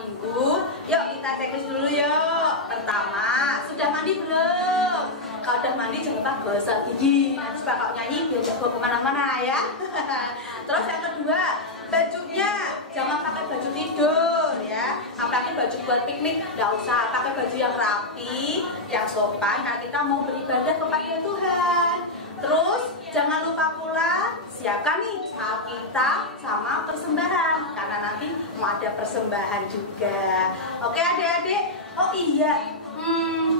minggu. Yuk kita checklist dulu yuk. Pertama, sudah mandi belum? Kalau udah mandi jangan lupa gosok gigi. Nanti bakal nyanyi biar jago kemana-mana ya. Terus yang kedua, bajunya jangan pakai baju tidur ya. Pakai baju buat piknik, nggak usah. Pakai baju yang rapi, yang sopan. Nah kita mau beribadah kepada Tuhan. Terus jangan lupa pula siapkan nih Alkitab sama persembahan karena nanti mau ada persembahan juga. Oke adik-adik. Oh iya,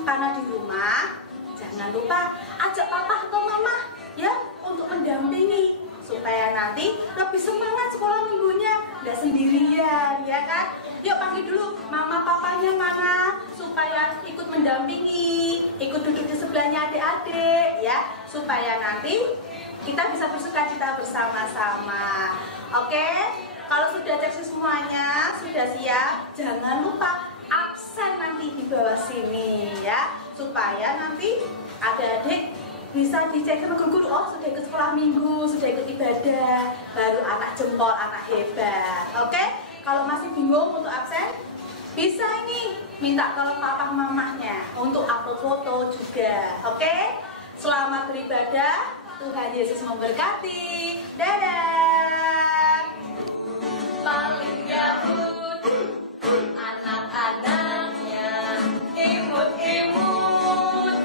karena di rumah jangan lupa ajak papa atau mama ya untuk mendampingi supaya nanti lebih semangat sekolah minggunya, nggak sendirian ya kan. Yuk panggil dulu mama papanya mana supaya ikut mendampingi, ikut duduk di sebelahnya adik-adik ya, supaya nanti kita bisa bersukacita bersama-sama. Oke, kalau sudah cek semuanya, sudah siap, jangan lupa absen nanti di bawah sini ya, supaya nanti adik-adik bisa dicek sama guru-guru. Oh sudah ikut sekolah minggu, sudah ikut ibadah, baru anak jempol, anak hebat. Oke, kalau masih bingung untuk absen, bisa ini minta tolong papa mamahnya untuk upload foto juga. Oke, selamat beribadah, Tuhan Yesus memberkati. Dadah. Paling Yahud, anak-anaknya imut-imut,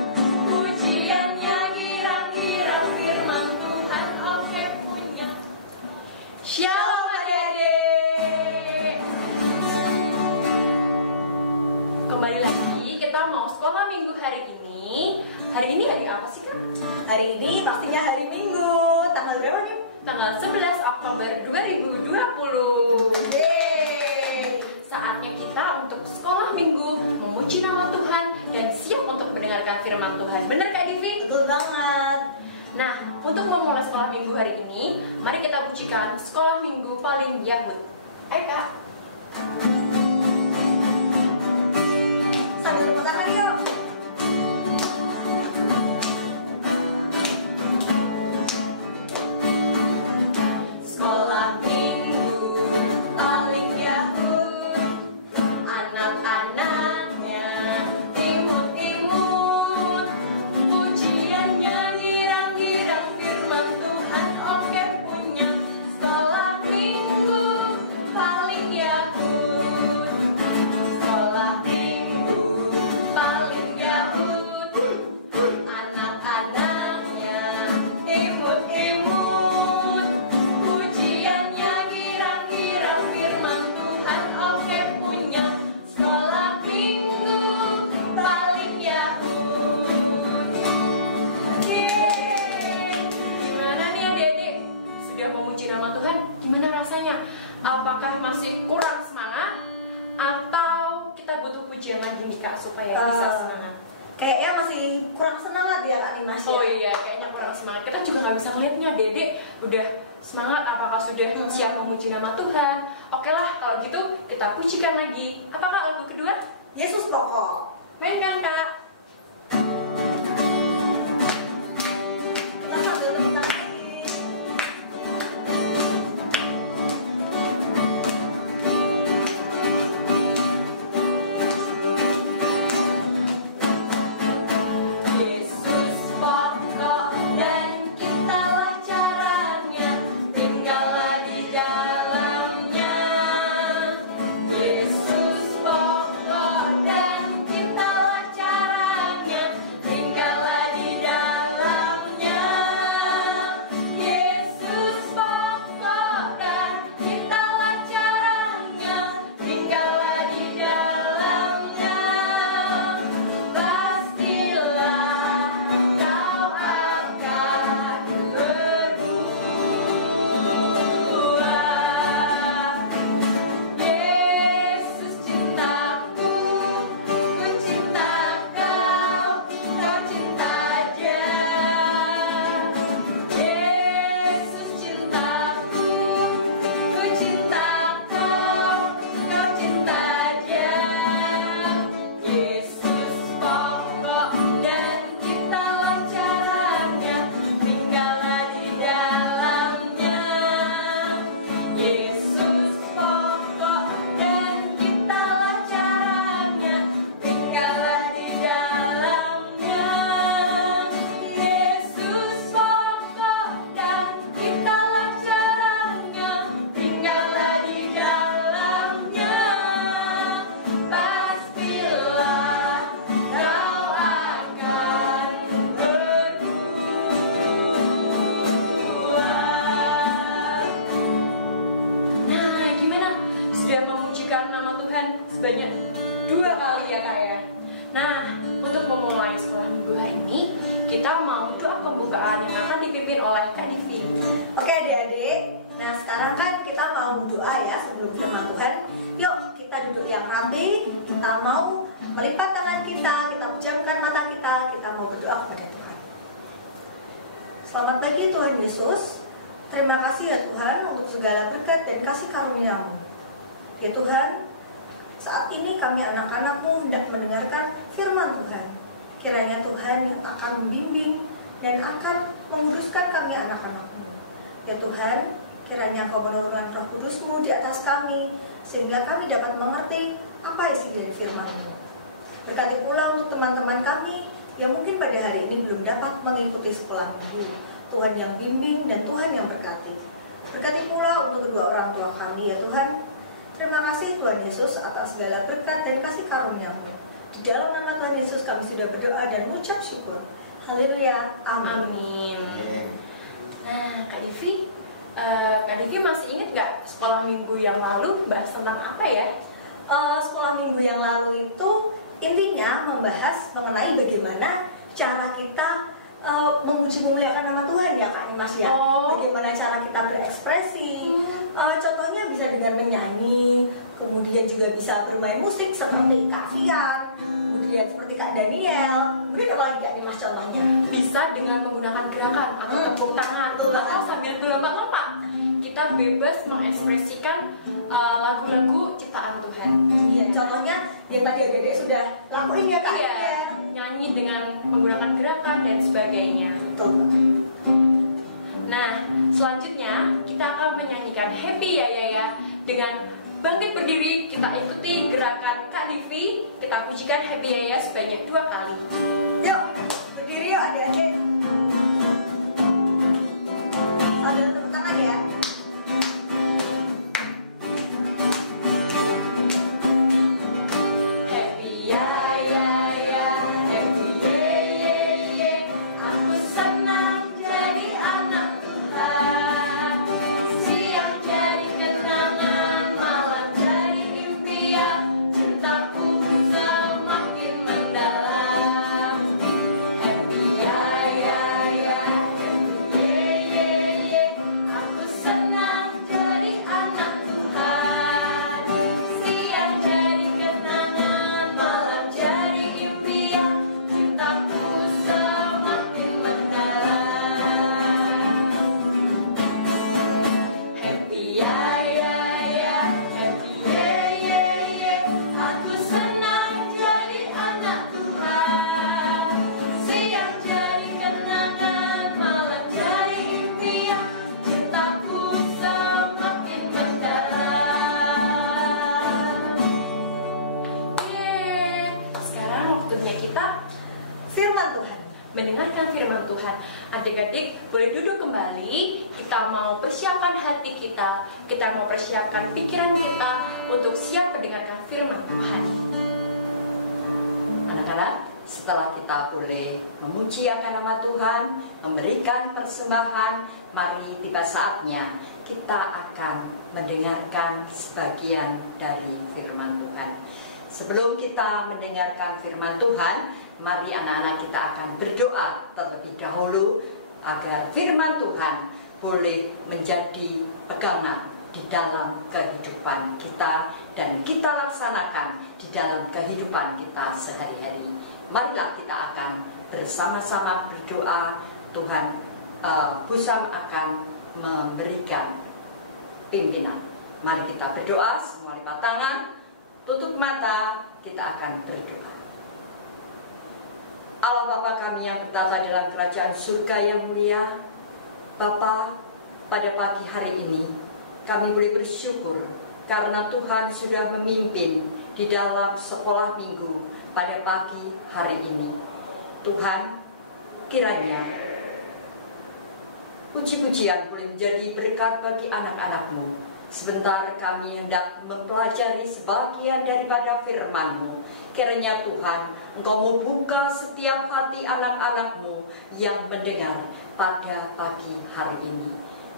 pujiannya girang-girang, firman Tuhan oke punya. Shalom adik-adik. Kembali lagi, kita mau sekolah minggu hari ini. Hari ini hari apa sih Kak? Hari ini pastinya hari Minggu. Tanggal berapa nih? Tanggal 11 Oktober 2020. Yeay. Saatnya kita untuk sekolah minggu, memuji nama Tuhan, dan siap untuk mendengarkan firman Tuhan. Bener Kak Divi? Betul banget. Nah, untuk memulai sekolah minggu hari ini, mari kita pujikan sekolah minggu paling Yahud. Ayo Kak. Sambil tepuk tangan yuk. Sekolah minggu paling Yahud, anak-anaknya imut-imut, pujiannya girang-girang, firman Tuhan oke punya. Sekolah minggu paling Yahud, sekolah minggu paling Yahud, anak-anaknya imut-imut, pujiannya girang-girang, firman Tuhan oke punya. Sekolah minggu paling Yahud. Yeay. Gimana nih adik-adik? Sudah memuji nama Tuhan? Gimana rasanya? Apakah masih kurang semangat? Atau kita butuh pujian lagi nih Kak supaya bisa semangat? Kayaknya masih kurang semangat ya Kak Nimas ya? Oh iya, kayaknya kurang semangat. Kita juga nggak bisa ngeliatnya, Dedek udah semangat. Apakah sudah siap memuji nama Tuhan? Oke lah, kalau gitu kita pujikan lagi. Apakah lagu kedua? Yesus pokok. Mainkan Kak. Kita sambil tepuk tangan lagi. Yesus pokok dan kitalah caranya, tinggallah di dalamnya. Yesus pokok dan kitalah caranya. sebanyak 2 kali ya Kak ya. Nah, untuk memulai sekolah minggu hari ini, kita mau doa pembukaan yang akan dipimpin oleh Kak Divi. Oke adik-adik, nah sekarang kan kita mau doa ya sebelum firman Tuhan. Yuk kita duduk yang rapi, kita mau melipat tangan kita pejamkan mata kita mau berdoa kepada Tuhan. Selamat pagi Tuhan Yesus. Terima kasih ya Tuhan untuk segala berkat dan kasih karunia-Mu. Ya Tuhan, saat ini kami anak-anak-Mu hendak mendengarkan firman Tuhan. Kiranya Tuhan yang akan membimbing dan akan menguduskan kami anak-anak-Mu. Ya Tuhan, kiranya Engkau menurunkan Roh Kudus-Mu di atas kami, sehingga kami dapat mengerti apa isi dari firman-Mu. Berkati pula untuk teman-teman kami yang mungkin pada hari ini belum dapat mengikuti sekolah minggu. Tuhan yang bimbing dan Tuhan yang berkati. Berkati pula untuk kedua orang tua kami ya Tuhan. Terima kasih Tuhan Yesus atas segala berkat dan kasih karunia-Mu. Di dalam nama Tuhan Yesus kami sudah berdoa dan mengucap syukur. Haleluya. Amin. Nah, Kak Divi, masih ingat gak sekolah minggu yang lalu bahas tentang apa ya? Sekolah minggu yang lalu itu intinya membahas mengenai bagaimana cara kita memuji memuliakan nama Tuhan ya Kak Nimas ya. Bagaimana cara kita berekspresi. Contohnya bisa dengan menyanyi, kemudian juga bisa bermain musik seperti Kak Fian, kemudian seperti Kak Daniel. Kemudian apa lagi Kak Nimas contohnya? Bisa dengan menggunakan gerakan atau tepuk tangan atau sambil berlompat-lompat. Kita bebas mengekspresikan lagu-lagu ciptaan Tuhan. Iya, contohnya yang tadi adik-adik sudah lakuin ya Kak. Iya, nyanyi dengan menggunakan gerakan dan sebagainya. Betul. Nah, selanjutnya kita akan menyanyikan Happy ya ya dengan bangkit berdiri. Kita ikuti gerakan Kak Divi. Kita pujikan Happy ya sebanyak 2 kali. Yuk, berdiri yuk adik-adik. Sambil tepuk tangan ya. Mendengarkan firman Tuhan. Adik-adik boleh duduk kembali. Kita mau persiapkan hati kita, kita mau persiapkan pikiran kita untuk siap mendengarkan firman Tuhan. Anak-anak, setelah kita boleh memuji akan nama Tuhan, memberikan persembahan, mari tiba saatnya kita akan mendengarkan sebagian dari firman Tuhan. Sebelum kita mendengarkan firman Tuhan, mari anak-anak kita akan berdoa terlebih dahulu agar firman Tuhan boleh menjadi pegangan di dalam kehidupan kita dan kita laksanakan di dalam kehidupan kita sehari-hari. Marilah kita akan bersama-sama berdoa. Tuhan Busam akan memberikan pimpinan. Mari kita berdoa, semua lipat tangan, tutup mata, kita akan berdoa. Allah Bapa kami yang bertata dalam kerajaan surga yang mulia, Bapa, pada pagi hari ini kami boleh bersyukur karena Tuhan sudah memimpin di dalam sekolah minggu pada pagi hari ini. Tuhan, kiranya puji-pujian boleh menjadi berkat bagi anak-anak-Mu. Sebentar kami hendak mempelajari sebagian daripada firman-Mu. Kiranya Tuhan, Engkau membuka setiap hati anak-anak-Mu yang mendengar pada pagi hari ini.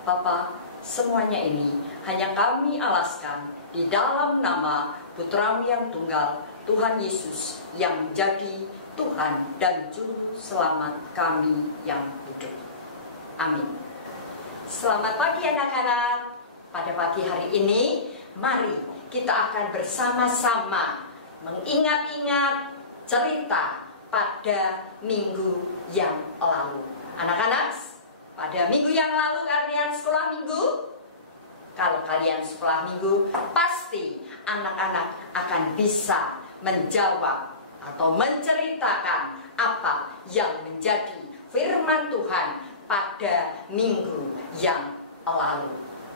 Bapa, semuanya ini hanya kami alaskan di dalam nama Putra-Mu yang tunggal, Tuhan Yesus, yang menjadi Tuhan dan Juru Selamat kami yang hidup. Amin. Selamat pagi anak-anak. Pada pagi hari ini, mari kita akan bersama-sama mengingat-ingat cerita pada minggu yang lalu. Anak-anak, pada minggu yang lalu kalian sekolah minggu? Kalau kalian sekolah minggu, pasti anak-anak akan bisa menjawab atau menceritakan apa yang menjadi firman Tuhan pada minggu yang lalu.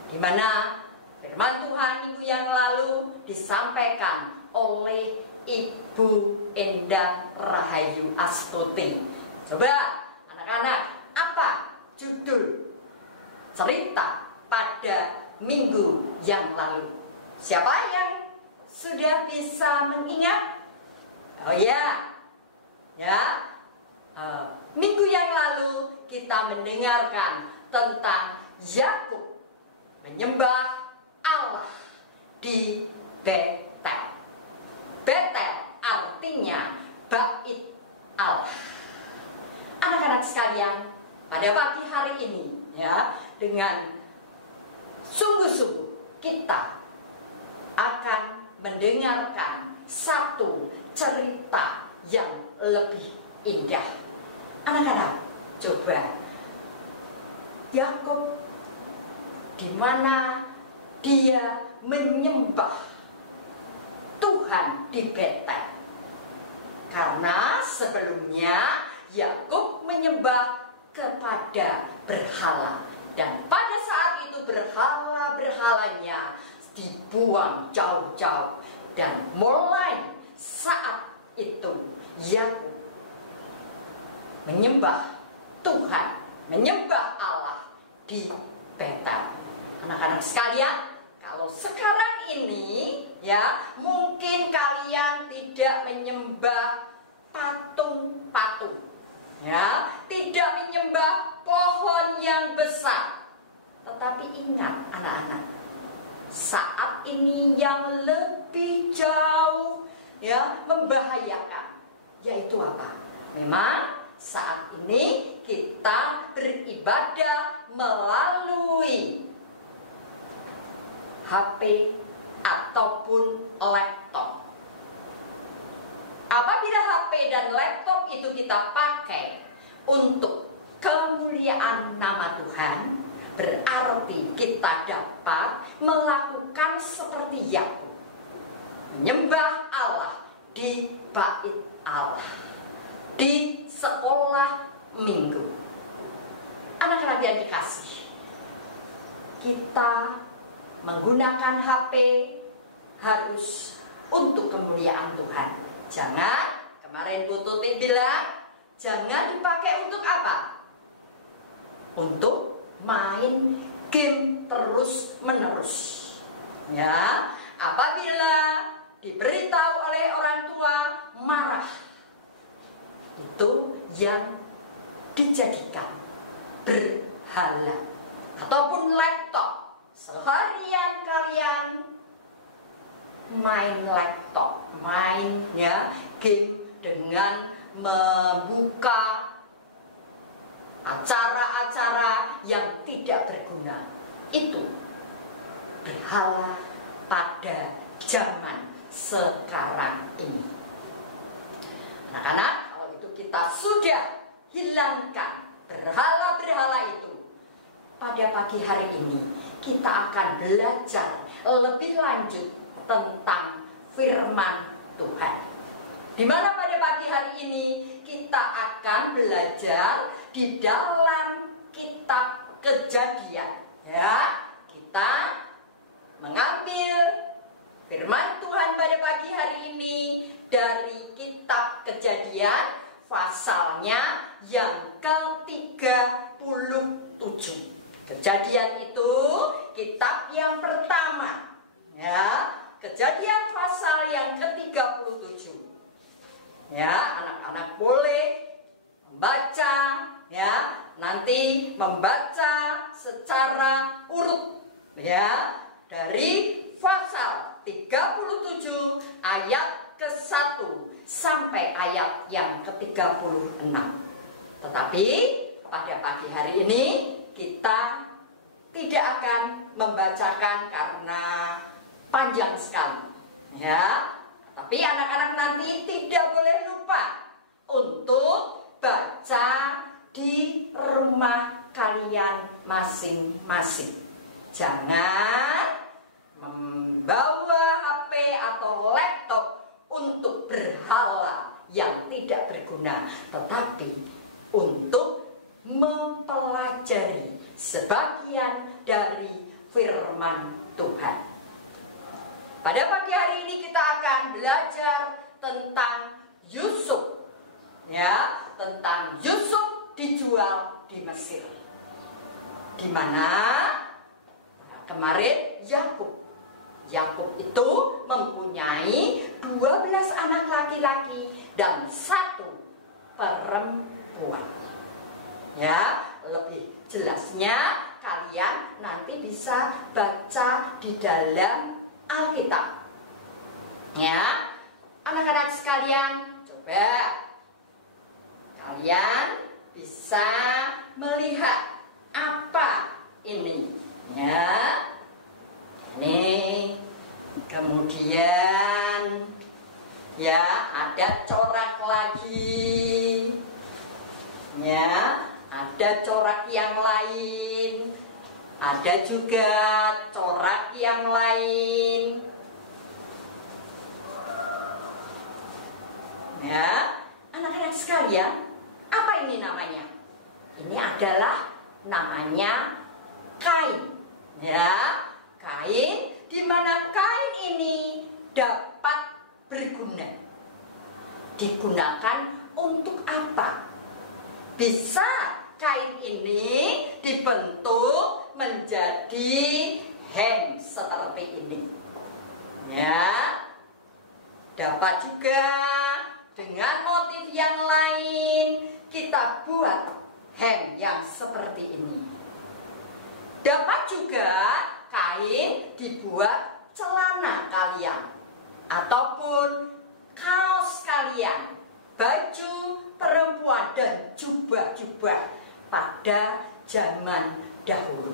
Di mana firman Tuhan minggu yang lalu disampaikan oleh Ibu Endang Rahayu Astuti. Coba anak-anak, apa judul cerita pada minggu yang lalu? Siapa yang sudah bisa mengingat? Oh ya, minggu yang lalu kita mendengarkan tentang Yakub menyembah Allah di Betel. Betel artinya bait Allah. Anak-anak sekalian, pada pagi hari ini dengan sungguh-sungguh kita akan mendengarkan satu cerita yang lebih indah. Anak-anak, coba Yakub di mana dia menyembah Tuhan di Betel. Karena sebelumnya Yakub menyembah kepada berhala, dan pada saat itu berhala-berhalanya dibuang jauh-jauh, dan mulai saat itu Yakub menyembah Tuhan, menyembah Allah di Betel. Anak-anak sekalian, kalau sekarang ini mungkin kalian tidak menyembah patung-patung, tidak menyembah pohon yang besar. Tetapi ingat anak-anak, saat ini yang lebih jauh membahayakan, yaitu apa? Memang saat ini kita beribadah melalui HP ataupun laptop. Apabila HP dan laptop itu kita pakai untuk kemuliaan nama Tuhan, berarti kita dapat melakukan seperti Yakub, menyembah Allah di bait Allah, di sekolah minggu. Anak-anak yang dikasih, kita menggunakan HP harus untuk kemuliaan Tuhan. Jangan, kemarin Bu Tuti bilang, jangan dipakai untuk apa? Untuk main game terus-menerus. Apabila diberitahu oleh orang tua, marah. Itu yang dijadikan berhala ataupun laptop. Seharian kalian main laptop, main game dengan membuka acara-acara yang tidak berguna. Itu berhala pada zaman sekarang ini. Anak-anak, kalau itu kita sudah hilangkan berhala-berhala itu, pada pagi hari ini kita akan belajar lebih lanjut tentang firman Tuhan. Di mana pada pagi hari ini kita akan belajar di dalam kitab Kejadian. Kita mengambil firman Tuhan pada pagi hari ini dari kitab Kejadian pasalnya yang ke-37. Kejadian itu kitab yang pertama, Kejadian pasal yang ke-37. Anak-anak boleh membaca, nanti membaca secara urut, dari pasal 37 ayat ke-1 sampai ayat yang ke-36. Tetapi pada pagi hari ini kita tidak akan membacakan karena panjang sekali, ya. Tapi anak-anak nanti tidak boleh lupa untuk baca di rumah kalian masing-masing. Jangan membawa HP atau laptop untuk berhala yang tidak berguna, tetapi untuk mempelajari sebagian dari firman Tuhan. Pada pagi hari ini kita akan belajar tentang Yusuf, ya, tentang Yusuf dijual di Mesir, di mana kemarin Yakub itu mempunyai 12 anak laki-laki dan 1 perempuan. Ya, lebih jelasnya kalian nanti bisa baca di dalam Alkitab. Ya, anak-anak sekalian, coba kalian bisa melihat apa ini. Ya, ini kemudian ya ada corak lagi, ya ada corak yang lain, ada juga corak yang lain. Ya, anak-anak sekalian, apa ini namanya? Ini adalah namanya kain. Ya, kain, di mana kain ini dapat berguna. Digunakan untuk apa? Bisa kain ini dibentuk menjadi hem seperti ini. Ya, dapat juga dengan motif yang lain kita buat hem yang seperti ini. Dapat juga kain dibuat celana kalian ataupun kaos kalian, baju perempuan dan jubah-jubah pada zaman dahulu.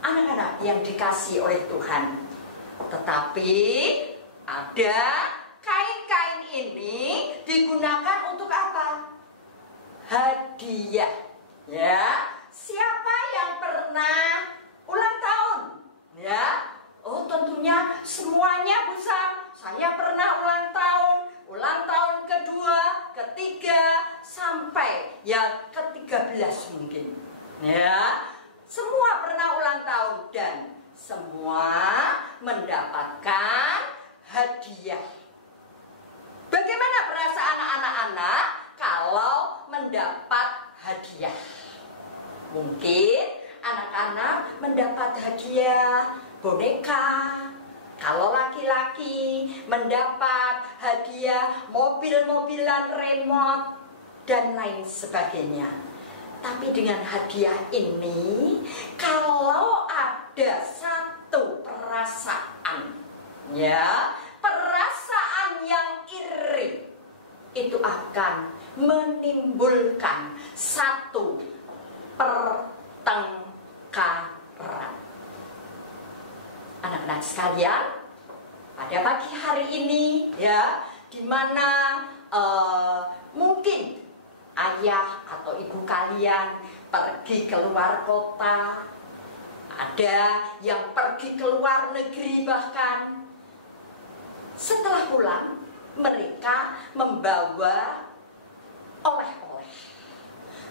Anak-anak yang dikasihi oleh Tuhan, tetapi ada kain-kain ini digunakan untuk apa? Hadiah. Ya, siapa yang pernah ulang tahun? Ya, oh tentunya semuanya bisa. Saya pernah ulang tahun kedua, ketiga, sampai yang ke-13 mungkin. Ya, semua pernah ulang tahun dan semua mendapatkan hadiah. Bagaimana perasaan anak-anak kalau mendapat hadiah? Mungkin anak-anak mendapat hadiah boneka. Kalau laki-laki mendapat hadiah mobil-mobilan remote dan lain sebagainya. Tapi dengan hadiah ini, kalau ada satu perasaan, ya, perasaan yang iri, itu akan menimbulkan satu pertengkaran. Anak-anak sekalian, pada pagi hari ini, ya, di mana mungkin ayah atau ibu kalian pergi ke luar kota, ada yang pergi ke luar negeri bahkan. Setelah pulang, mereka membawa oleh-oleh.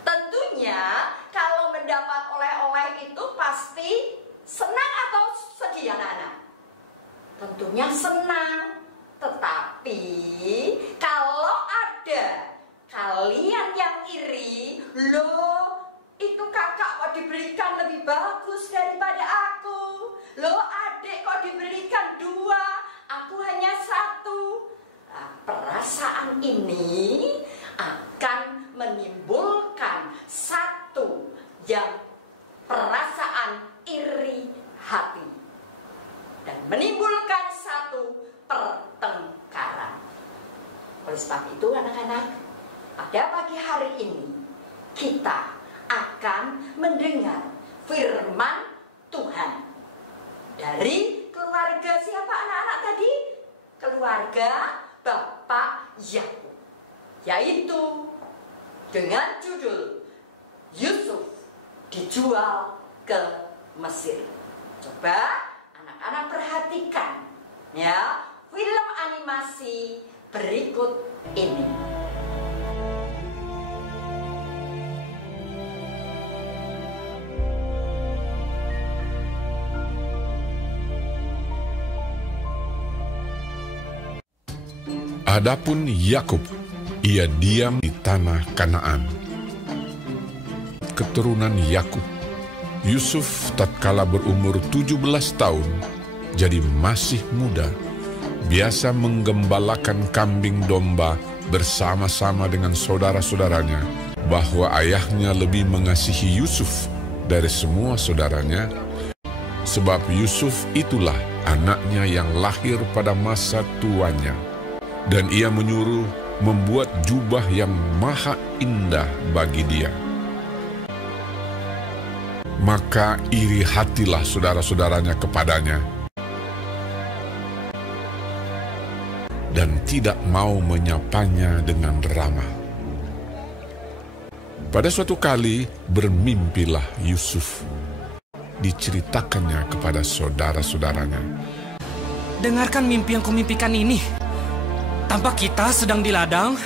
Tentunya kalau mendapat oleh-oleh itu pasti senang atau sedih anak-anak? Tentunya senang. Tetapi kalau ada kalian yang iri, loh itu kakak kok diberikan lebih bagus daripada aku, loh adik kok diberikan 2, aku hanya 1. Nah, perasaan ini akan menimbulkan satu yang perasaan iri hati dan Oleh sebab itu anak-anak, pada pagi hari ini kita akan mendengar firman Tuhan dari keluarga siapa anak-anak tadi? Keluarga Bapak Yakub, yaitu dengan judul Yusuf dijual ke Mesir. Coba anak-anak perhatikan ya film animasi berikut ini. Adapun Yakub, ia diam di tanah Kanaan. Keturunan Yakub, Yusuf tatkala berumur 17 tahun, jadi masih muda, biasa menggembalakan kambing domba bersama-sama dengan saudara-saudaranya, bahwa ayahnya lebih mengasihi Yusuf dari semua saudaranya, sebab Yusuf itulah anaknya yang lahir pada masa tuanya. Dan ia menyuruh membuat jubah yang maha indah bagi dia. Maka iri hatilah saudara-saudaranya kepadanya, dan tidak mau menyapanya dengan ramah. Pada suatu kali bermimpilah Yusuf. Diceritakannya kepada saudara-saudaranya. Dengarkan mimpi yang kumimpikan ini. Tampak kita sedang di ladang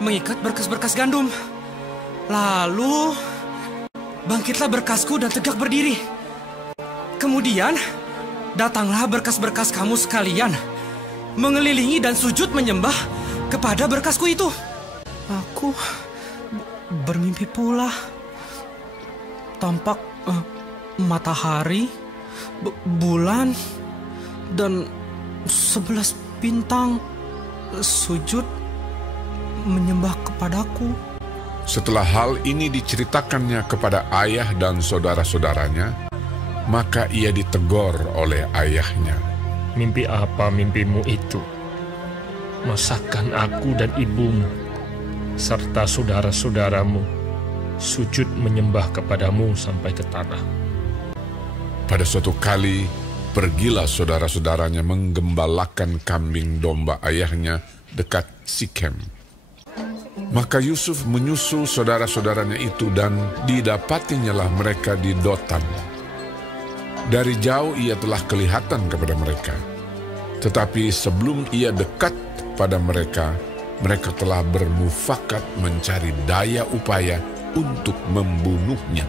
mengikat berkas-berkas gandum. Lalu bangkitlah berkasku dan tegak berdiri. Kemudian datanglah berkas-berkas kamu sekalian, mengelilingi dan sujud menyembah kepada berkasku itu. Aku bermimpi pula. Tampak matahari, bulan, dan 11 bintang sujud menyembah kepadaku. Setelah hal ini diceritakannya kepada ayah dan saudara-saudaranya, maka ia ditegur oleh ayahnya. Mimpi apa mimpimu itu? Masakan aku dan ibumu serta saudara-saudaramu sujud menyembah kepadamu sampai ke tanah. Pada suatu kali, pergilah saudara-saudaranya menggembalakan kambing domba ayahnya dekat Sikem. Maka Yusuf menyusul saudara-saudaranya itu dan didapatinyalah mereka di Dotan. Dari jauh ia telah kelihatan kepada mereka. Tetapi sebelum ia dekat pada mereka, mereka telah bermufakat mencari daya upaya untuk membunuhnya.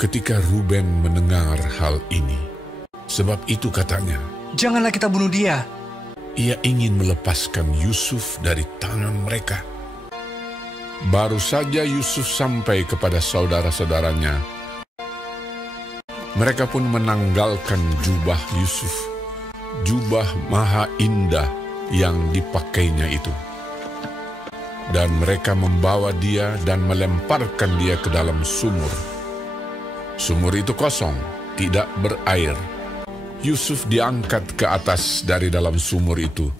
Ketika Ruben mendengar hal ini, sebab itu katanya, "Janganlah kita bunuh dia." Ia ingin melepaskan Yusuf dari tangan mereka. Baru saja Yusuf sampai kepada saudara-saudaranya, mereka pun menanggalkan jubah Yusuf, jubah maha indah yang dipakainya itu. Dan mereka membawa dia dan melemparkan dia ke dalam sumur. Sumur itu kosong, tidak berair. Yusuf diangkat ke atas dari dalam sumur itu,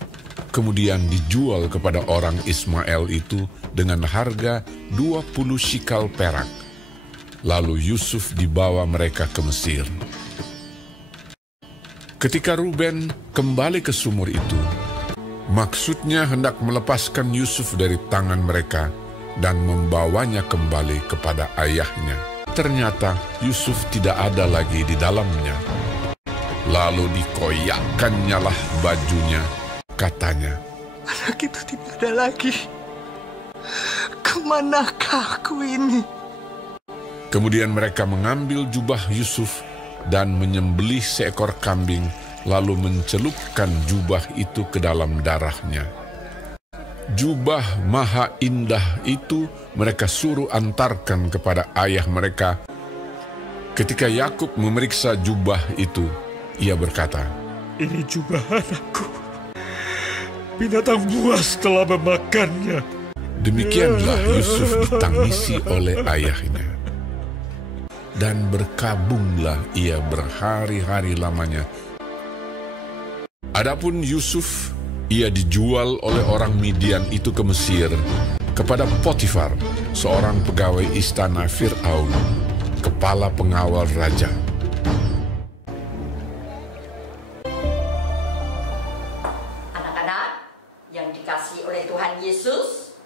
kemudian dijual kepada orang Ismail itu dengan harga 20 shikal perak. Lalu Yusuf dibawa mereka ke Mesir. Ketika Ruben kembali ke sumur itu, maksudnya hendak melepaskan Yusuf dari tangan mereka dan membawanya kembali kepada ayahnya. Ternyata Yusuf tidak ada lagi di dalamnya. Lalu dikoyakkannyalah lah bajunya, katanya, "Anak itu tidak ada lagi. Kemanakah aku ini?" Kemudian mereka mengambil jubah Yusuf dan menyembelih seekor kambing, lalu mencelupkan jubah itu ke dalam darahnya. Jubah maha indah itu mereka suruh antarkan kepada ayah mereka. Ketika Yakub memeriksa jubah itu, ia berkata, "Ini jubah anakku. Binatang buas telah memakannya." Demikianlah Yusuf ditangisi oleh ayahnya. Dan berkabunglah ia berhari-hari lamanya. Adapun Yusuf ia dijual oleh orang Midian itu ke Mesir kepada Potifar, seorang pegawai istana Fir'aun, kepala pengawal raja. Anak-anak yang dikasihi oleh Tuhan Yesus,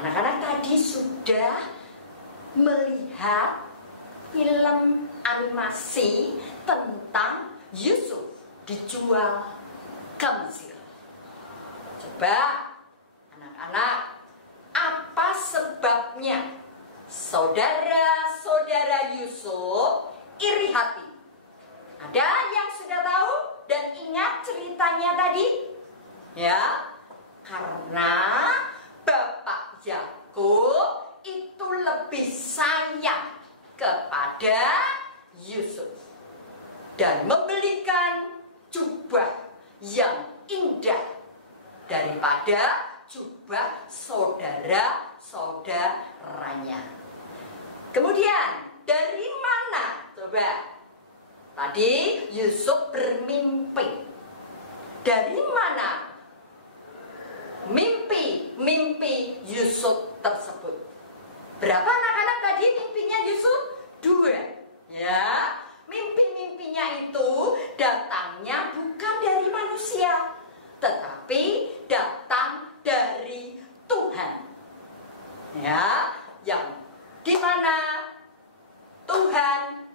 anak-anak tadi sudah melihat film animasi tentang Yusuf dijual ke Mesir. Coba anak-anak, apa sebabnya saudara-saudara Yusuf iri hati? Ada yang sudah tahu dan ingat ceritanya tadi? Ya, karena Bapak Yakub itu lebih sayang kepada Yusuf dan membelikan jubah yang indah daripada jubah saudara-saudaranya. Kemudian dari mana? Coba. Tadi Yusuf bermimpi. Dari mana mimpi Yusuf tersebut? Berapa anak-anak tadi mimpinya Yusuf? 2. Ya, mimpi-mimpinya itu datangnya bukan dari manusia, tetapi datang dari Tuhan. Ya, yang dimana Tuhan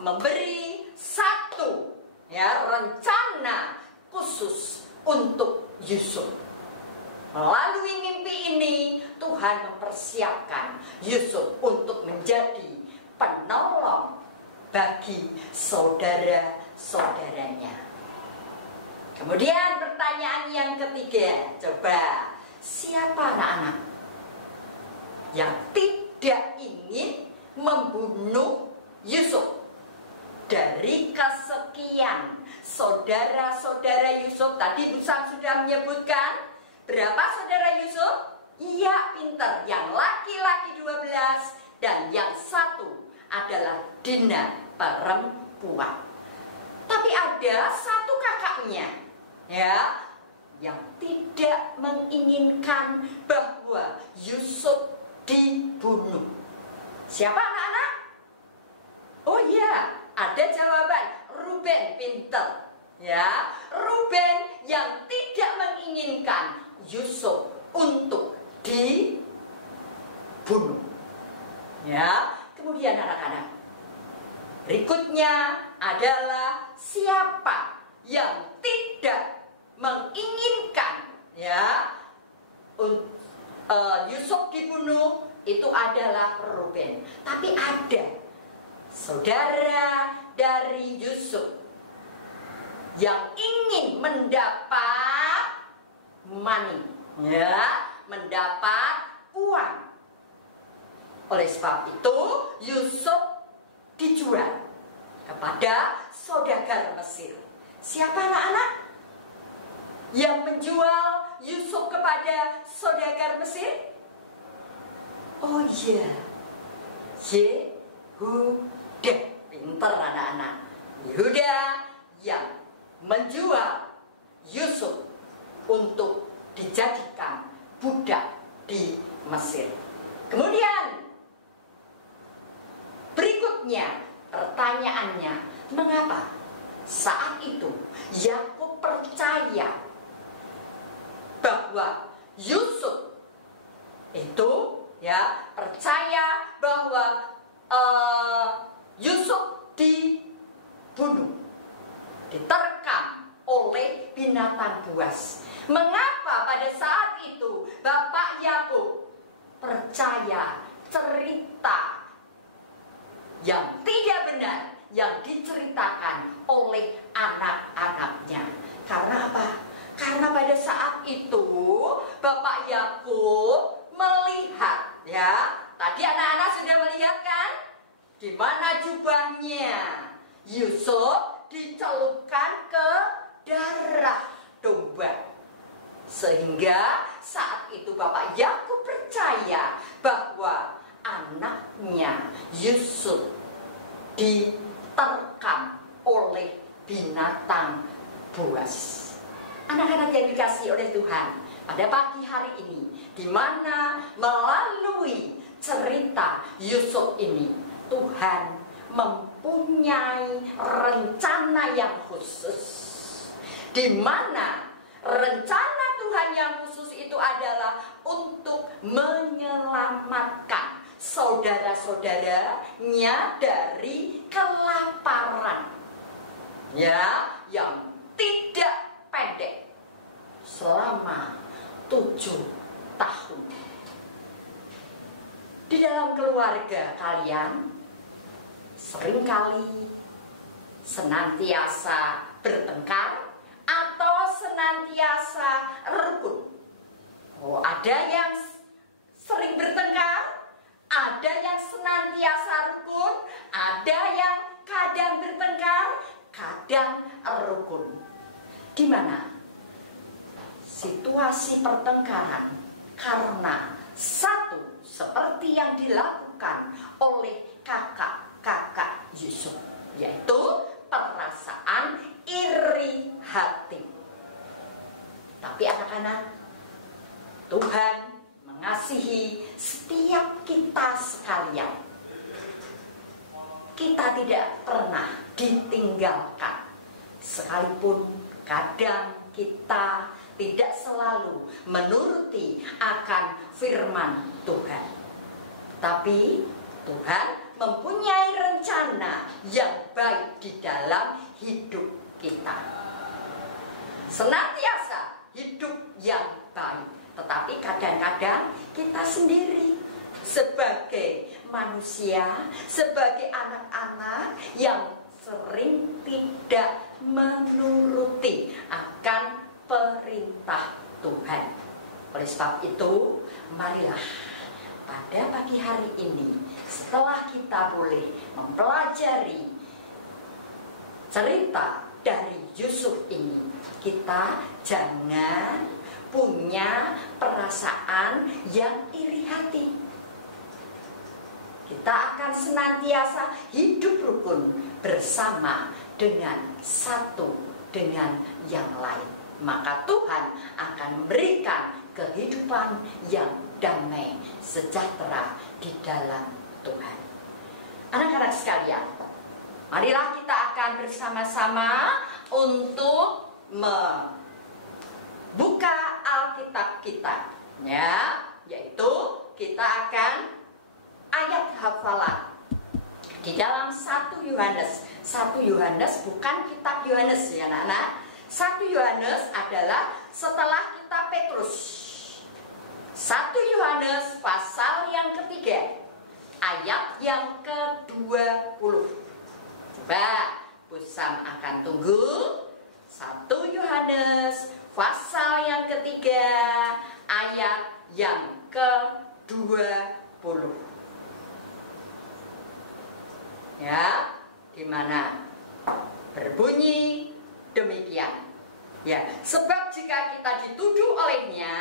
memberi satu rencana khusus untuk Yusuf. Melalui mimpi ini Tuhan mempersiapkan Yusuf untuk menjadi penolong bagi saudara-saudaranya. Kemudian pertanyaan yang ketiga, coba, siapa anak-anak yang tidak ingin membunuh Yusuf? Dari kesekian saudara-saudara Yusuf, tadi Busang sudah menyebutkan berapa saudara Yusuf? Iya, pinter. Yang laki-laki 12 dan yang satu adalah Dina, perempuan. Tapi ada satu kakaknya, ya, yang tidak menginginkan bahwa Yusuf dibunuh. Siapa anak-anak? Oh iya, ada jawaban. Ruben, pinter. Ya, Ruben yang tidak menginginkan Yusuf untuk dibunuh. Ya, kemudian anak-anak, berikutnya adalah siapa yang tidak menginginkan Yusuf dibunuh? Itu adalah Ruben. Tapi ada saudara dari Yusuf yang ingin mendapat money, mendapat uang. Oleh sebab itu Yusuf dijual kepada saudagar Mesir. Siapa anak-anak yang menjual Yusuf kepada saudagar Mesir? Oh iya, Yehuda. Pinter anak-anak. Yehuda yang menjual Yusuf untuk dijadikan budak di Mesir. Kemudian berikutnya pertanyaannya, mengapa saat itu Yakub percaya bahwa Yusuf itu percaya bahwa Yusuf dibunuh, diterkam oleh binatang buas. Mengapa pada saat itu Bapak Yakub percaya cerita yang tidak benar yang diceritakan oleh anak-anaknya? Karena apa? Karena pada saat itu Bapak Yakub melihat, tadi anak-anak sudah melihat kan, di mana jubahnya Yusuf dicelupkan ke darah domba. Sehingga saat itu Bapak Yakub percaya bahwa anaknya Yusuf diterkam oleh binatang buas. Anak-anak yang dikasihi oleh Tuhan, pada pagi hari ini, di mana melalui cerita Yusuf ini, Tuhan mempunyai rencana yang khusus, di mana rencana Tuhan yang khusus itu adalah untuk menyelamatkan saudara-saudaranya dari kelaparan, ya, yang tidak pendek selama 7 tahun. Di dalam keluarga kalian seringkali senantiasa bertengkar atau senantiasa rukun. Oh, ada yang sering bertengkar, ada yang senantiasa rukun, ada yang kadang bertengkar, kadang rukun. Di mana situasi pertengkaran karena satu seperti yang dilakukan oleh kakak-kakak Yusuf, yaitu perasaan iri hati. Tapi anak-anak, Tuhan mengasihi setiap kita sekalian. Kita tidak pernah ditinggalkan, sekalipun kadang kita tidak selalu menuruti akan firman Tuhan. Tapi Tuhan mempunyai rencana yang baik di dalam hidup kita. Senantiasa hidup yang baik, tetapi kadang-kadang kita sendiri sebagai manusia, sebagai anak-anak yang sering tidak menuruti akan perintah Tuhan. Oleh sebab itu, marilah pada pagi hari ini, setelah kita boleh mempelajari cerita dari Yusuf ini, kita jangan punya perasaan yang iri hati. Kita akan senantiasa hidup rukun bersama dengan satu dengan yang lain. Maka Tuhan akan memberikan kehidupan yang damai, sejahtera di dalam Tuhan. Anak-anak sekalian, marilah kita akan bersama-sama untuk membuka Alkitab kita, ya, yaitu kita akan ayat hafalan di dalam 1 Yohanes. 1 Yohanes bukan kitab Yohanes, ya anak-anak. 1 Yohanes adalah setelah kitab Petrus. 1 Yohanes pasal yang ketiga, ayat yang ke-20. Coba Pusam akan tunggu. 1 Yohanes pasal yang ketiga, ayat yang ke-20. Ya, di mana berbunyi demikian. Ya, sebab jika kita dituduh olehnya,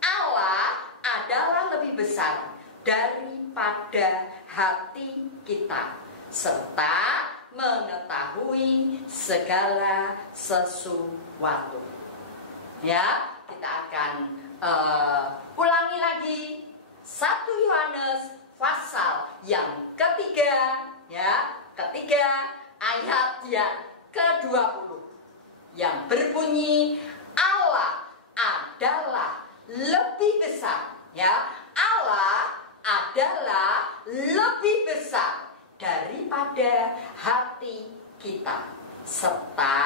Allah adalah lebih besar daripada hati kita, serta mengetahui segala sesuatu. Ya, kita akan ulangi lagi 1 Yohanes pasal yang ketiga, ya, ketiga ayat yang ke-20 yang berbunyi Allah adalah lebih besar, ya, Allah adalah lebih besar daripada hati kita, serta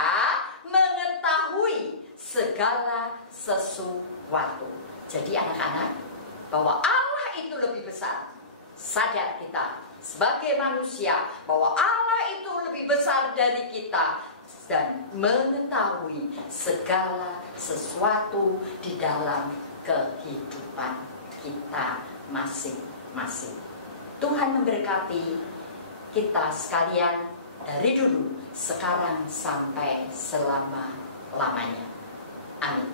mengetahui segala sesuatu. Jadi anak-anak, bahwa Allah itu lebih besar. Sadar kita sebagai manusia bahwa Allah itu lebih besar dari kita dan mengetahui segala sesuatu di dalam kehidupan kita masing-masing. Tuhan memberkati kita sekalian dari dulu, sekarang sampai selama-lamanya. Amin.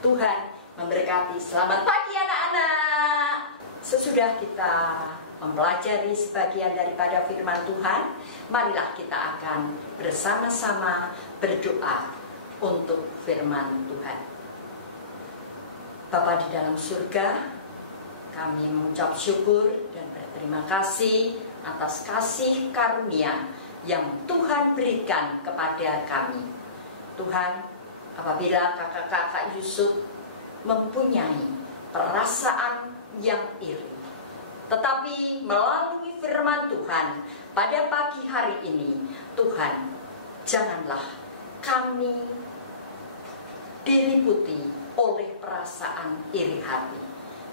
Tuhan memberkati. Selamat pagi anak-anak. Sesudah kita mempelajari sebagian daripada firman Tuhan, marilah kita akan bersama-sama berdoa untuk firman Tuhan. Bapa di dalam surga, kami mengucap syukur dan berterima kasih atas kasih karunia yang Tuhan berikan kepada kami. Tuhan, apabila kakak-kakak Yusuf mempunyai perasaan yang iri, tetapi melalui firman Tuhan pada pagi hari ini, Tuhan, janganlah kami diliputi oleh perasaan iri hati,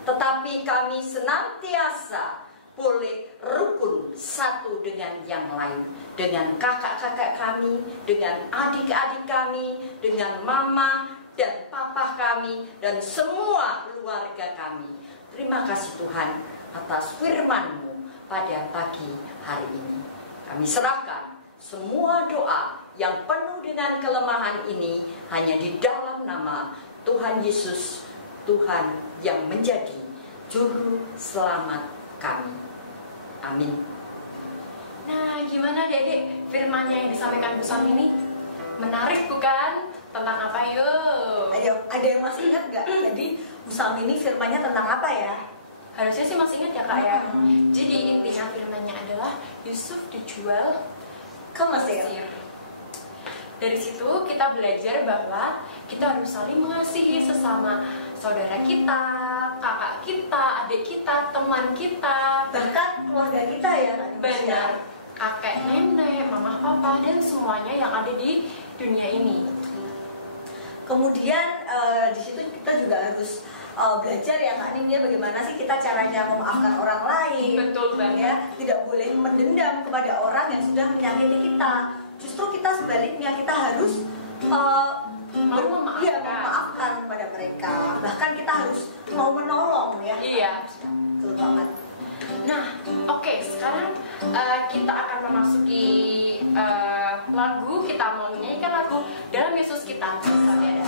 tetapi kami senantiasa boleh rukun satu dengan yang lain, dengan kakak-kakak kami, dengan adik-adik kami, dengan mama dan papa kami, dan semua keluarga kami. Terima kasih Tuhan atas firman-Mu pada pagi hari ini. Kami serahkan semua doa yang penuh dengan kelemahan ini hanya di dalam nama Tuhan Yesus, Tuhan yang menjadi juru selamat kami. Amin. Nah, gimana Dedek firmannya yang disampaikan Bu Sam ini? Menarik bukan? Tentang apa yuk? Ada yang masih ingat nggak? Jadi Bu Sam ini firmannya tentang apa ya? Harusnya sih masih ingat ya Kak ya. Jadi intinya firmannya adalah Yusuf dijual Ke Mesir. Dari situ kita belajar bahwa kita harus saling mengasihi sesama saudara kita, kakak kita, adik kita, teman kita, Bahkan keluarga kita ya. benar, kakek, nenek, mama, papa, dan semuanya yang ada di dunia ini. Kemudian di situ kita juga harus belajar ya Kak Nim ya, bagaimana sih kita caranya memaafkan orang lain. Betul banget. Ya, tidak boleh mendendam kepada orang yang sudah menyakiti kita. Justru kita sebaliknya, kita harus Mau memaafkan. Iya, memaafkan kepada mereka. Bahkan kita harus mau menolong ya. Iya. Betul banget. Nah, oke, sekarang kita akan memasuki lagu. Kita mau menyanyikan lagu Dalam Yesus Kita. Sampai ada.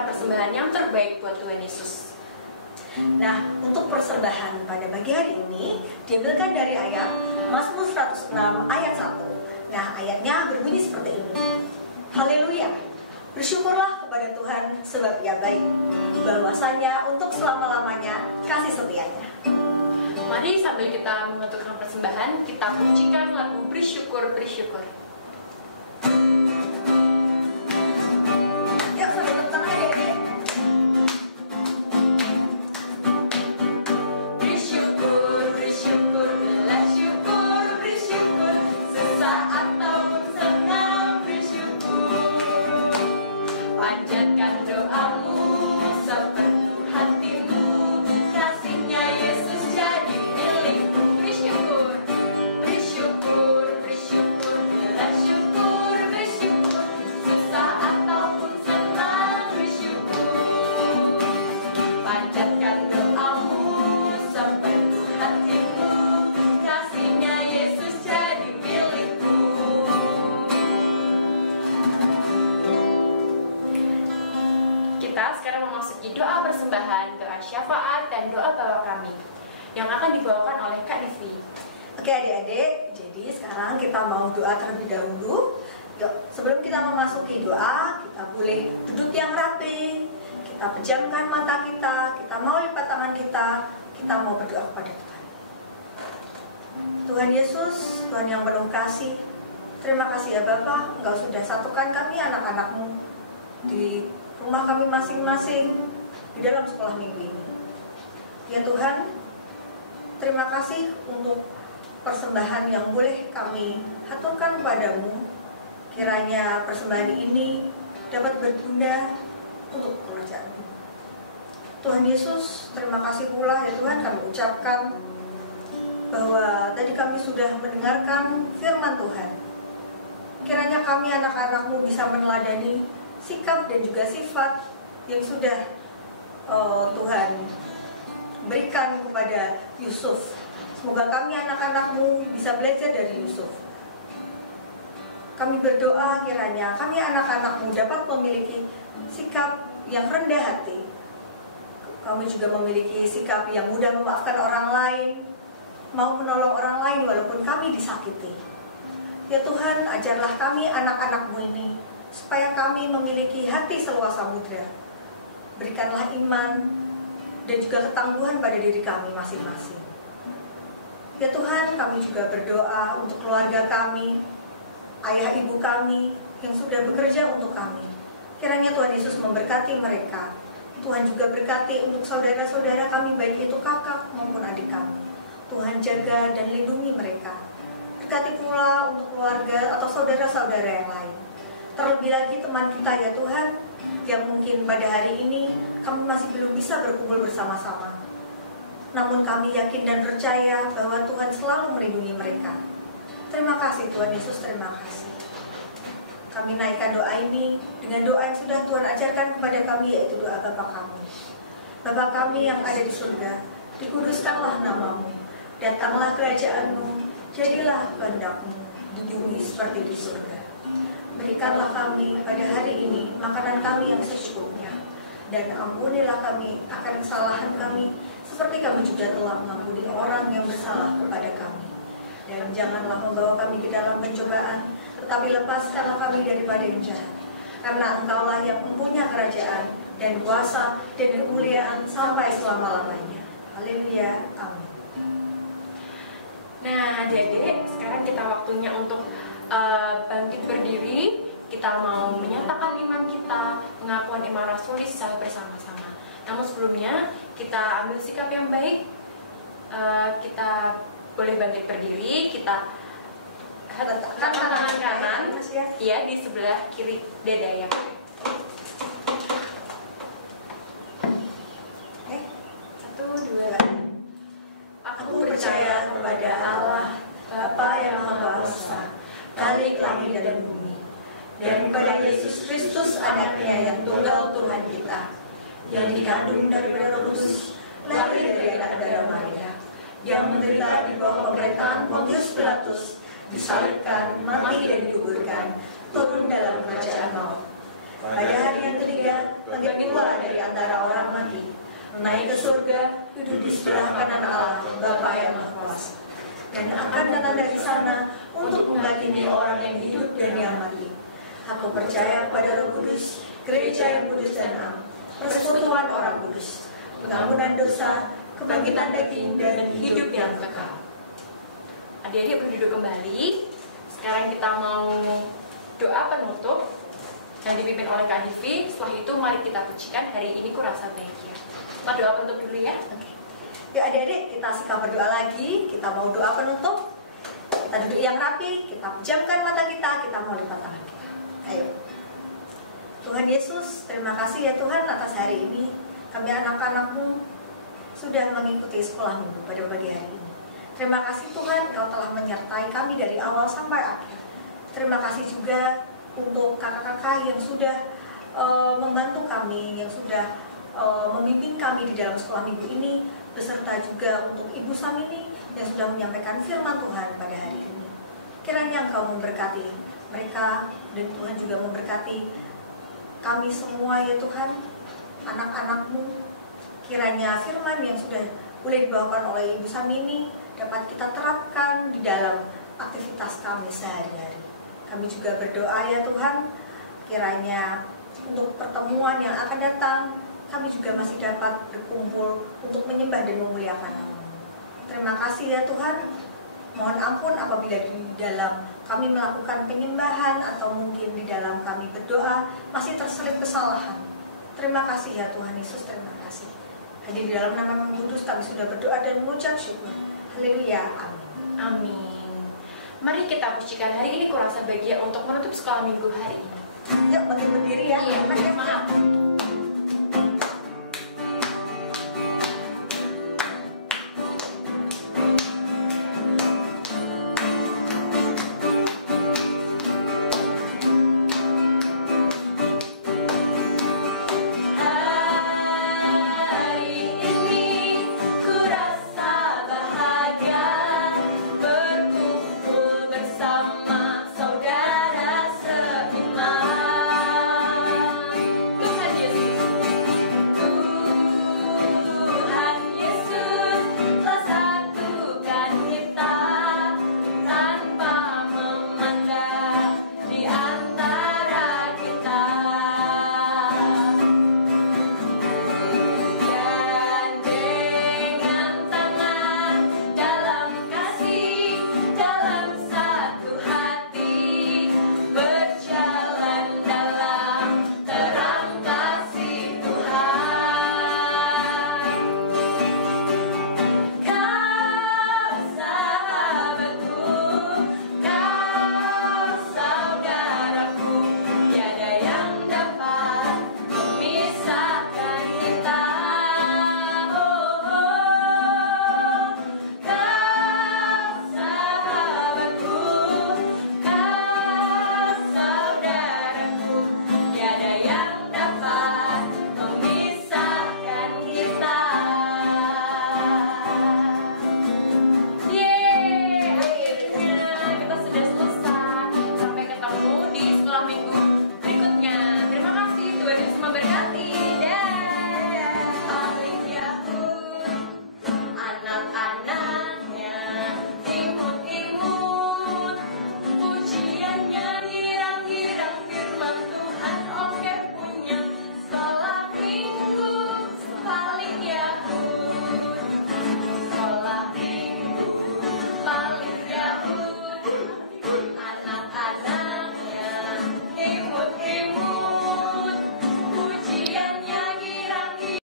Persembahan yang terbaik buat Tuhan Yesus. Nah, untuk persembahan pada pagi hari ini diambilkan dari ayat Mazmur 106 ayat 1. Nah, ayatnya berbunyi seperti ini. Haleluya. Bersyukurlah kepada Tuhan sebab Ia baik. Bahwasanya untuk selama-lamanya kasih setianya. Mari sambil kita menentukan persembahan, kita pujikan lagu Bersyukur, Bersyukur. Sekarang memasuki doa persembahan, doa syafaat, dan doa bawa kami yang akan dibawakan oleh Kak Divi. Oke adik-adik, jadi sekarang kita mau doa terlebih dahulu. Yuk, sebelum kita memasuki doa, kita boleh duduk yang rapi. Kita pejamkan mata kita mau lipat tangan kita mau berdoa kepada Tuhan. Tuhan Yesus, Tuhan yang penuh kasih, terima kasih ya Bapa, Engkau sudah satukan kami anak-anak-Mu. di rumah kami masing-masing di dalam sekolah minggu ini. Ya Tuhan, terima kasih untuk persembahan yang boleh kami haturkan padamu. Kiranya persembahan ini dapat berguna untuk kerajaan-Mu. Tuhan Yesus, terima kasih pula ya Tuhan, kami ucapkan bahwa tadi kami sudah mendengarkan firman Tuhan. Kiranya kami anak-anak-Mu bisa meneladani sikap dan juga sifat yang sudah Tuhan berikan kepada Yusuf. Semoga kami anak-anak-Mu bisa belajar dari Yusuf. Kami berdoa kiranya kami anak-anak-Mu dapat memiliki sikap yang rendah hati. Kami juga memiliki sikap yang mudah memaafkan orang lain, mau menolong orang lain walaupun kami disakiti. Ya Tuhan, ajarlah kami anak-anak-Mu ini supaya kami memiliki hati seluas samudra. Berikanlah iman dan juga ketangguhan pada diri kami masing-masing. Ya Tuhan, kami juga berdoa untuk keluarga kami, ayah ibu kami yang sudah bekerja untuk kami. Kiranya Tuhan Yesus memberkati mereka. Tuhan juga berkati untuk saudara-saudara kami, baik itu kakak maupun adik kami. Tuhan jaga dan lindungi mereka. Berkati pula untuk keluarga atau saudara-saudara yang lain. Terlebih lagi teman kita ya Tuhan, yang mungkin pada hari ini kami masih belum bisa berkumpul bersama-sama. Namun kami yakin dan percaya bahwa Tuhan selalu melindungi mereka. Terima kasih Tuhan Yesus, terima kasih. Kami naikkan doa ini dengan doa yang sudah Tuhan ajarkan kepada kami, yaitu doa Bapa kami. Bapa kami yang ada di surga, dikuduskanlah nama-Mu, datanglah kerajaan-Mu, jadilah kehendak-Mu di bumi seperti di surga. Berikanlah kami pada hari ini makanan kami yang secukupnya, dan ampunilah kami akan kesalahan kami, seperti kami juga telah mengampuni orang yang bersalah kepada kami. Dan janganlah membawa kami ke dalam pencobaan, tetapi lepaskanlah kami daripada yang jahat. Karena Engkaulah yang mempunyai kerajaan dan kuasa dan kemuliaan sampai selama-lamanya. Haleluya, amin. Nah, Dede, sekarang kita waktunya untuk bangkit berdiri. Kita mau menyatakan iman kita, pengakuan iman rasuli secara bersama-sama. Namun sebelumnya, kita ambil sikap yang baik. Kita boleh bangkit berdiri, kita letakkan tangan kanan ya di sebelah kiri dada ya. Satu, dua. Aku percaya kepada Allah, Bapa yang Maha Kuasa, Khalik langit dan bumi, dan kepada Yesus Kristus anaknya yang tunggal Tuhan kita, yang dikandung daripada Roh Kudus, lahir dari anak darah Maria, yang menderita di bawah pemerintahan Pontius Pilatus, disalibkan, mati dan dikuburkan, turun dalam kerajaan maut. Pada hari yang ketiga, bangkit pula dari antara orang mati, naik ke surga, duduk di sebelah kanan Allah, Bapa yang Maha Kuasa, dan akan datang dari sana untuk menghakimi orang yang hidup dan yang mati. Aku percaya pada Roh Kudus, gereja yang kudus dan am, persekutuan orang kudus, pengampunan dosa, kebangkitan daging, dan hidup yang kekal. Adik-adik berduduk kembali. Sekarang kita mau doa penutup yang dipimpin oleh Kak Divi. Setelah itu mari kita pujikan Hari Ini Ku Rasa Bahagia. Kita doa penutup dulu ya. Oke. Yuk adik-adik, kita sikap berdoa lagi. Kita mau doa penutup. Kita duduk yang rapi, kita pejamkan mata kita mau lipat tangan kita. Ayo. Tuhan Yesus, terima kasih ya Tuhan atas hari ini. Kami anak-anak-Mu sudah mengikuti sekolah minggu pada pagi hari ini. Terima kasih Tuhan, Kau telah menyertai kami dari awal sampai akhir. Terima kasih juga untuk kakak-kakak yang sudah membantu kami, yang sudah membimbing kami di dalam sekolah minggu ini, beserta juga untuk Ibu Samini yang sudah menyampaikan firman Tuhan pada hari ini. Kiranya Engkau memberkati mereka, dan Tuhan juga memberkati kami semua ya Tuhan, anak-anak-Mu. Kiranya firman yang sudah boleh dibawakan oleh Ibu Samini dapat kita terapkan di dalam aktivitas kami sehari-hari. Kami juga berdoa ya Tuhan, kiranya untuk pertemuan yang akan datang, kami juga masih dapat berkumpul untuk menyembah dan memuliakan nama-Mu. Terima kasih ya Tuhan. Mohon ampun apabila di dalam kami melakukan penyembahan atau mungkin di dalam kami berdoa masih terselip kesalahan. Terima kasih ya Tuhan Yesus, terima kasih. Hanya di dalam nama Yang Kudus kami sudah berdoa dan mengucap syukur. Haleluya, amin. Amin. Mari kita pujikan hari ini kurasa bahagia untuk menutup sekolah minggu hari ini. Yuk bagi berdiri ya. Iya, Anak yang semangat.